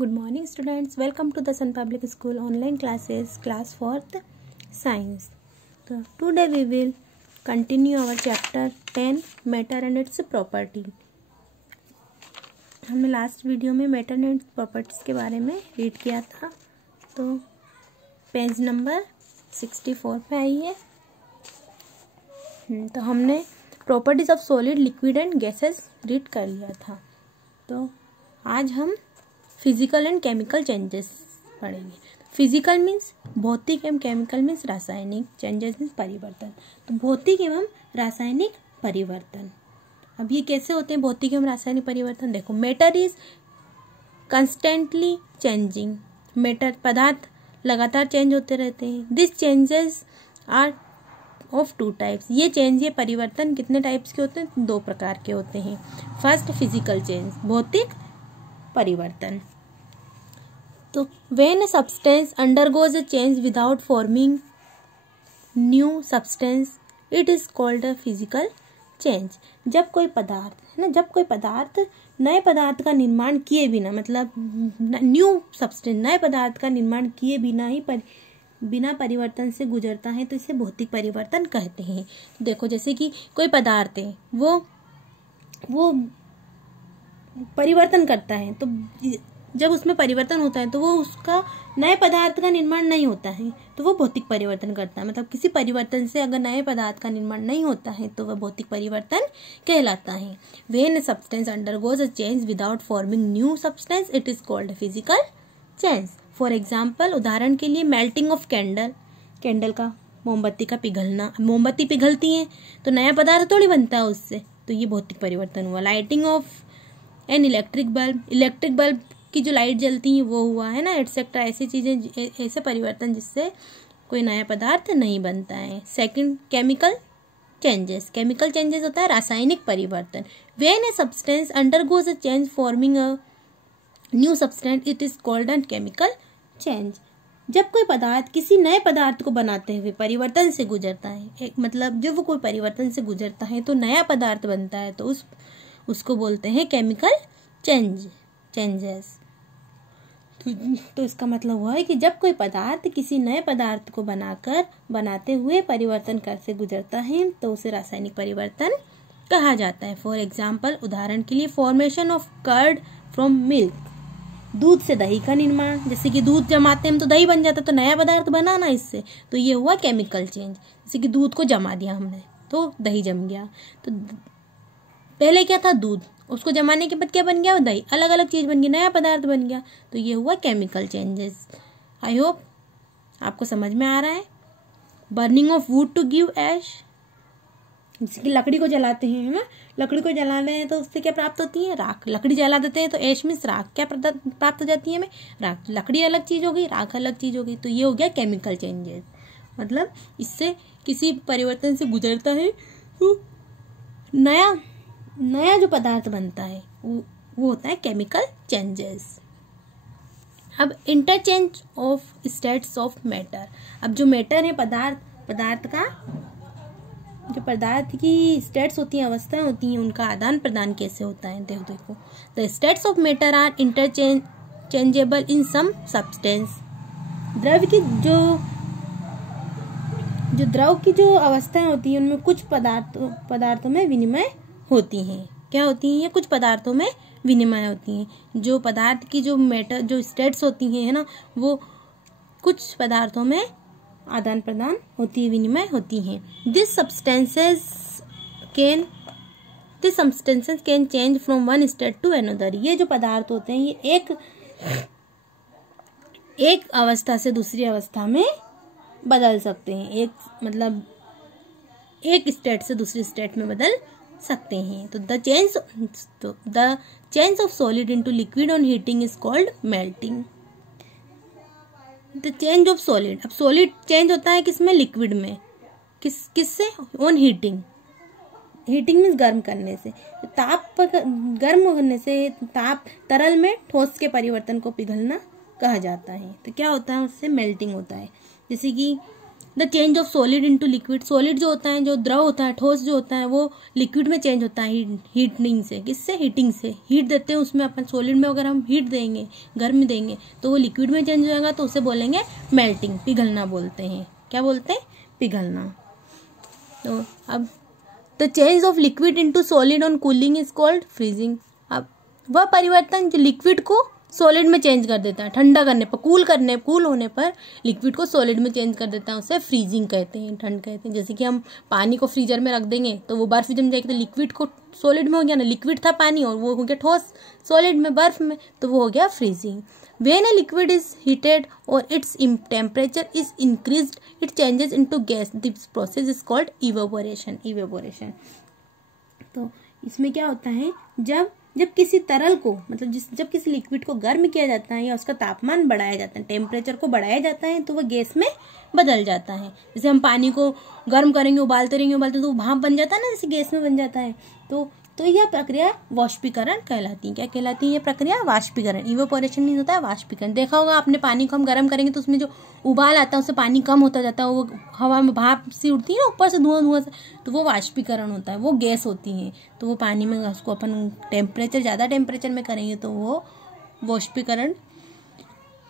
Good morning students, welcome to the Sun Public School online classes, class 4th science. So today we will continue our chapter 10 matter and its property. हमने last video में matter and its properties के बारे में read किया था, तो page number 64 पे आई है। तो हमने properties of solid, liquid and gases read कर लिया था। तो आज हम फिजिकल एंड केमिकल चेंजेस पढ़ेंगे। फिजिकल मीन्स भौतिक एवं केमिकल मीन्स रासायनिक, चेंजेस मीन्स परिवर्तन। तो भौतिक एवं रासायनिक परिवर्तन, अब ये कैसे होते हैं भौतिक एवं रासायनिक परिवर्तन? देखो, matter is constantly changing. Matter पदार्थ लगातार चेंज होते रहते हैं। This changes are of two types. ये परिवर्तन कितने टाइप्स के होते हैं? 2 प्रकार के होते हैं। फर्स्ट फिजिकल चेंज, भौतिक परिवर्तन। तो when substance undergoes a change without forming new substance it is called a physical change. जब कोई पदार्थ है ना, जब कोई पदार्थ नए पदार्थ का निर्माण किए बिना, मतलब न्यू सब्सटेंस, नए पदार्थ का निर्माण किए बिना ही बिना परिवर्तन से गुजरता है, तो इसे भौतिक परिवर्तन कहते हैं। देखो, जैसे कि कोई पदार्थ है, वो परिवर्तन करता है, तो जब उसमें परिवर्तन होता है तो वो उसका नए पदार्थ का निर्माण नहीं होता है, तो वो भौतिक परिवर्तन करता है। मतलब किसी परिवर्तन से अगर नए पदार्थ का निर्माण नहीं होता है तो वह भौतिक परिवर्तन कहलाता है। When substance undergoes a change without forming new substance it is called physical change. For example, उदाहरण के लिए मेल्टिंग ऑफ कैंडल का, मोमबत्ती का पिघलना। मोमबत्ती पिघलती है तो नया पदार्थ थोड़ी बनता है उससे, तो ये भौतिक परिवर्तन हुआ। Lighting of an electric bulb की जो लाइट जलती है वो हुआ, है ना, एटसेट्रा। ऐसी चीजें, ऐसे परिवर्तन जिससे कोई नया पदार्थ नहीं बनता है। सेकंड, केमिकल चेंजेस होता है रासायनिक परिवर्तन। When a substance undergoes a change forming a new substance it is called an chemical change. जब कोई पदार्थ किसी नए पदार्थ को बनाते हुए परिवर्तन से गुजरता है, मतलब जब वो कोई परिवर्तन से गुजरता है तो नया पदार्थ बनता है, तो उसको बोलते हैं केमिकल चेंजेस। तो इसका मतलब हुआ है कि जब कोई पदार्थ किसी नए पदार्थ को बनाते हुए परिवर्तन कर से गुजरता है तो उसे रासायनिक परिवर्तन कहा जाता है। फॉर एग्जाम्पल, उदाहरण के लिए, formation of curd from milk, दूध से दही का निर्माण। जैसे कि दूध जमाते हैं हम तो दही बन जाता है, तो नया पदार्थ बना ना इससे, तो ये हुआ केमिकल चेंज। जैसे कि दूध को जमा दिया हमने तो दही जम गया। तो पहले क्या था? दूध, उसको जमाने के बाद क्या बन गया? दही, अलग अलग चीज बन गई, नया पदार्थ बन गया, तो ये हुआ केमिकल चेंजेस। आई होप आपको समझ में आ रहा है। Burning of wood to give ash, जैसे कि लकड़ी को जलाते हैं, है ना, लकड़ी को जलाने हैं तो उससे क्या प्राप्त होती है? राख। लकड़ी जला देते हैं तो ऐश मीन्स राख, क्या प्राप्त हो जाती है हमें? राख। लकड़ी अलग चीज हो गई, राख अलग चीज हो गई, तो ये हो गया केमिकल चेंजेस। मतलब इससे किसी परिवर्तन से गुजरता है तो नया जो पदार्थ बनता है वो होता है केमिकल चेंजेस। अब interchange of states of matter. अब जो मैटर है, पदार्थ का, जो पदार्थ की स्टेट्स होती हैं, अवस्थाएं होती हैं, उनका आदान प्रदान कैसे होता है? देखो, the states of matter are interchangeable in some substance. द्रव की जो अवस्थाएं होती हैं उनमें कुछ पदार्थों में विनिमय होती हैं। क्या होती हैं ये? कुछ पदार्थों में विनिमय होती हैं। जो पदार्थ की जो मैटर, जो स्टेट्स होती हैं, है ना, वो कुछ पदार्थों में आदान प्रदान होती है, विनिमय होती हैं। This substances can change from one state to another. ये जो पदार्थ होते हैं ये एक अवस्था से दूसरी अवस्था में बदल सकते हैं। एक स्टेट से दूसरी स्टेट में बदल सकते हैं। तो the change of solid into liquid on heating is called melting. The change of solid, अब सॉलिड चेंज होता है किसमें? लिक्विड में। किससे? ऑन हीटिंग मीन्स गर्म करने से। गर्म करने से तरल में ठोस के परिवर्तन को पिघलना कहा जाता है। तो क्या होता है? उससे मेल्टिंग होता है। जैसे कि the change of solid into liquid, solid जो होता है, जो द्रव होता है, ठोस जो होता है, वो लिक्विड में चेंज होता है हीटिंग से। किससे? हीटिंग से। हीट देते हैं उसमें अपन, सॉलिड में अगर हम हीट देंगे, गर्म देंगे, तो वो लिक्विड में चेंज हो जाएगा, तो उसे बोलेंगे मेल्टिंग, पिघलना बोलते हैं। क्या बोलते हैं? पिघलना। तो अब the change of liquid into solid on cooling is called freezing. अब वह परिवर्तन जो लिक्विड को सॉलिड में चेंज कर देता है, ठंडा करने पर, कूल होने पर लिक्विड को सॉलिड में चेंज कर देता है, उसे फ्रीजिंग कहते हैं, ठंड कहते हैं। जैसे कि हम पानी को फ्रीजर में रख देंगे तो वो बर्फ जम जाएगी, तो लिक्विड को सॉलिड में हो गया ना, लिक्विड था पानी और वो हो गया ठोस सॉलिड में, बर्फ में, तो वो हो गया freezing. When a liquid is heated or its temperature is increased, it changes into gas. This process is called evaporation. Evaporation. तो इसमें क्या होता है, जब किसी तरल को, मतलब जब किसी लिक्विड को गर्म किया जाता है या उसका तापमान बढ़ाया जाता है, टेम्परेचर को बढ़ाया जाता है, तो वह गैस में बदल जाता है। जैसे हम पानी को गर्म करेंगे, उबालते रहेंगे, तो भाप बन जाता है ना, जैसे गैस में बन जाता है। तो यह प्रक्रिया वाष्पीकरण कहलाती है। क्या कहलाती है ये प्रक्रिया? वाष्पीकरण। इवेपोरेशन मीन्स होता है वाष्पीकरण। देखा होगा आपने, पानी को हम गर्म करेंगे तो उसमें जो उबाल आता है उससे पानी कम होता जाता है, वो हवा में भाप सी उड़ती है ऊपर से, धुआं से, तो वो वाष्पीकरण होता है, वो गैस होती है। तो वो पानी में उसको अपन टेम्परेचर, ज़्यादा टेम्परेचर में करेंगे तो वो वाष्पीकरण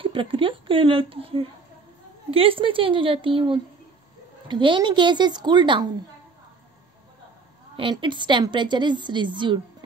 की प्रक्रिया कहलाती है, गैस में चेंज हो जाती है वो। When gas is cool down and its temperature is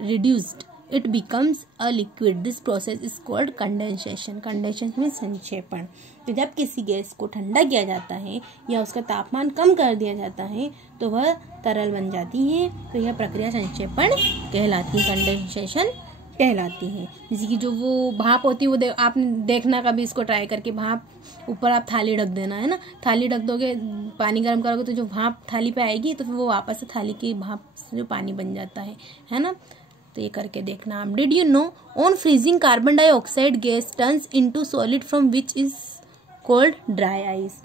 reduced, it becomes a liquid. This process is called condensation. Condensation means संक्षेपण। तो जब किसी गैस को ठंडा किया जाता है या उसका तापमान कम कर दिया जाता है तो वह तरल बन जाती है, तो यह प्रक्रिया संक्षेपण कहलाती है, कंडेंसेशन कहलाती है। जैसे कि जो वो भाप होती है, वो आपने देखना कभी, इसको ट्राई करके, भाप ऊपर आप थाली ढक देना है ना, थाली ढक दोगे, पानी गर्म करोगे तो जो भाप थाली पे आएगी तो फिर वो वापस से थाली की भाप से जो पानी बन जाता है ना। तो ये करके देखना आप। Did you know on freezing carbon dioxide gas turns into solid from which is called dry ice.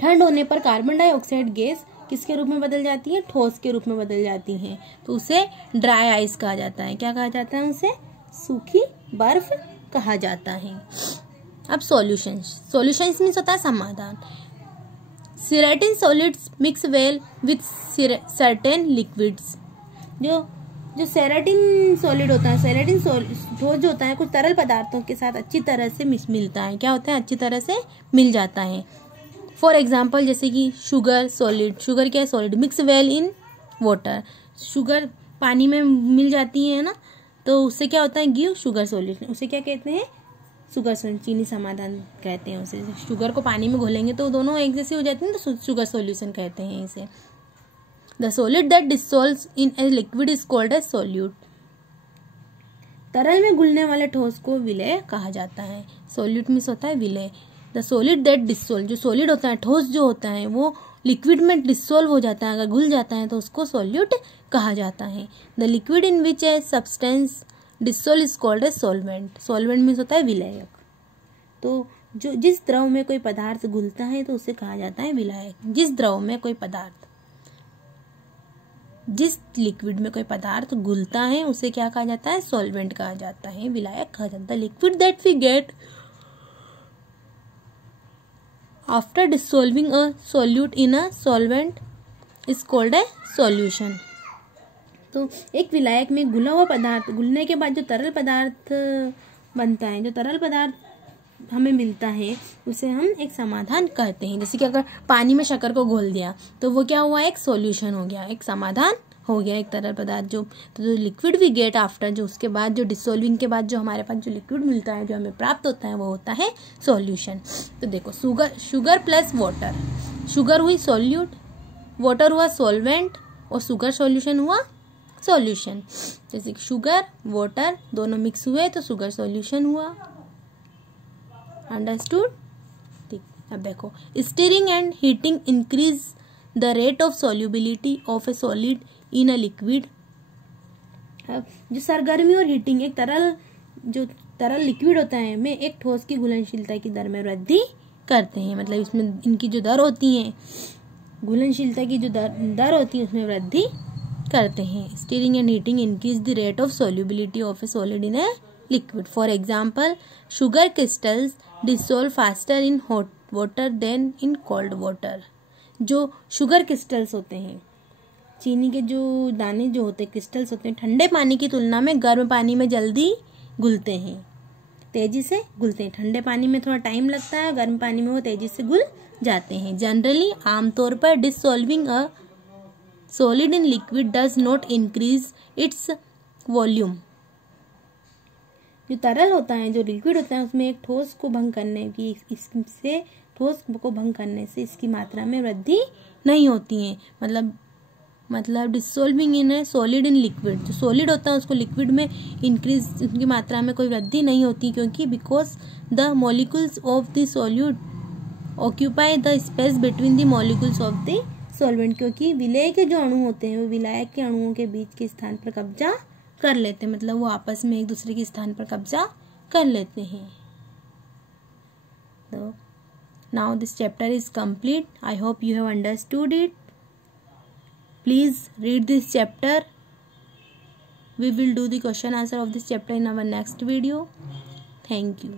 ठंड होने पर कार्बन डाइऑक्साइड गैस किसके रूप में बदल जाती है? ठोस के रूप में बदल जाती है, तो उसे ड्राई आइस कहा जाता है। क्या कहा जाता है? उसे सूखी बर्फ कहा जाता है। अब सॉल्यूशंस मीन्स होता है समाधान। Certain solids mix well with certain liquids. जो सेरेटिन सॉलिड होता है, सेरेटिन ठोस जो होता है, कुछ तरल पदार्थों के साथ अच्छी तरह से मिलता है। क्या होता है? अच्छी तरह से मिल जाता है। फॉर एग्जाम्पल, जैसे कि शुगर सॉलिड, शुगर क्या है? Solid. Mix well in water, sugar पानी में मिल जाती है ना, तो उससे क्या होता है? Give sugar solution. उसे क्या कहते हैं? शुगर चीनी समाधान कहते हैं उसे। शुगर को पानी में घोलेंगे तो दोनों एक जैसे हो जाते हैं, तो शुगर सॉल्यूशन कहते हैं इसे। The solid that dissolves in a liquid is called A solute. तरल में घुलने वाले ठोस को विलय कहा जाता है। सॉल्यूट मीन्स होता है विलय। द सॉलिड दैट डिसॉल्व, जो सॉलिड होता है, ठोस जो होता है, वो लिक्विड में डिसॉल्व हो जाता है, अगर घुल जाता है तो उसको सॉल्यूट कहा जाता है। The liquid in which a substance dissolve is called a solvent. Solvent means होता है विलायक। तो जो जिस द्रव में कोई पदार्थ घुलता है तो उसे कहा जाता है विलायक। जिस द्रव में कोई पदार्थ, जिस लिक्विड में कोई पदार्थ घुलता है उसे क्या कहा जाता है? सॉल्वेंट कहा जाता है, विलायक कहा जाता है। Liquid that we get after dissolving a solute in a solvent is called a solution. तो एक विलायक में घुला हुआ पदार्थ, घुलने के बाद जो तरल पदार्थ बनता है, जो तरल पदार्थ हमें मिलता है, उसे हम एक समाधान कहते हैं। जैसे कि अगर पानी में शक्कर को घोल दिया तो वो क्या हुआ? एक सॉल्यूशन हो गया, एक समाधान हो गया, एक तरल पदार्थ। जो लिक्विड वी गेट आफ्टर, जो उसके बाद जो डिसॉल्विंग के बाद जो हमारे पास जो लिक्विड मिलता है, जो हमें प्राप्त होता है, वो होता है सॉल्यूशन। तो देखो, शुगर प्लस वाटर, शुगर हुई सॉल्यूट, वाटर हुआ सॉल्वेंट और शुगर सॉल्यूशन हुआ सॉल्यूशन। जैसे कि शुगर वाटर दोनों मिक्स हुए तो शुगर सॉल्यूशन हुआ। अंडरस्टूड? ठीक। अब देखो, steering and heating increase the rate of solubility of a solid in a liquid. अब जो सरगर्मी और हीटिंग, एक तरल लिक्विड होता है में एक ठोस की घुलनशीलता की दर में वृद्धि करते हैं। मतलब इसमें इनकी जो दर होती है, घुलनशीलता की जो दर होती है, उसमें वृद्धि करते हैं। Stirring and heating increase the rate of solubility of a solid in a liquid. For example, sugar crystals dissolve faster in hot water than in cold water. जो शुगर क्रिस्टल्स होते हैं, चीनी के जो दाने जो होते हैं, क्रिस्टल्स होते हैं, ठंडे पानी की तुलना में गर्म पानी में जल्दी घुलते हैं, तेजी से घुलते हैं। ठंडे पानी में थोड़ा टाइम लगता है, गर्म पानी में वो तेजी से घुल जाते हैं। जनरली आमतौर पर dissolving a solid in liquid does not increase its volume. जो तरल होता है, जो लिक्विड होता है, उसमें एक ठोस को भंग करने की इससे ठोस को भंग करने से इसकी मात्रा में वृद्धि नहीं होती है। मतलब dissolving in A solid in liquid, जो सॉलिड होता है उसको लिक्विड में इंक्रीज, उनकी मात्रा में कोई वृद्धि नहीं होती, क्योंकि because the molecules of the solute occupy the space between the molecules of the solvent, क्योंकि विलेय के जो अणु होते हैं वो विलायक के अणुओं के बीच के स्थान पर कब्जा कर लेते हैं, मतलब वो आपस में एक दूसरे के स्थान पर कब्जा कर लेते हैं। तो now this chapter is complete. I hope you have understood it. Please read this chapter. We will do the question answer of this chapter in our next video. Thank you.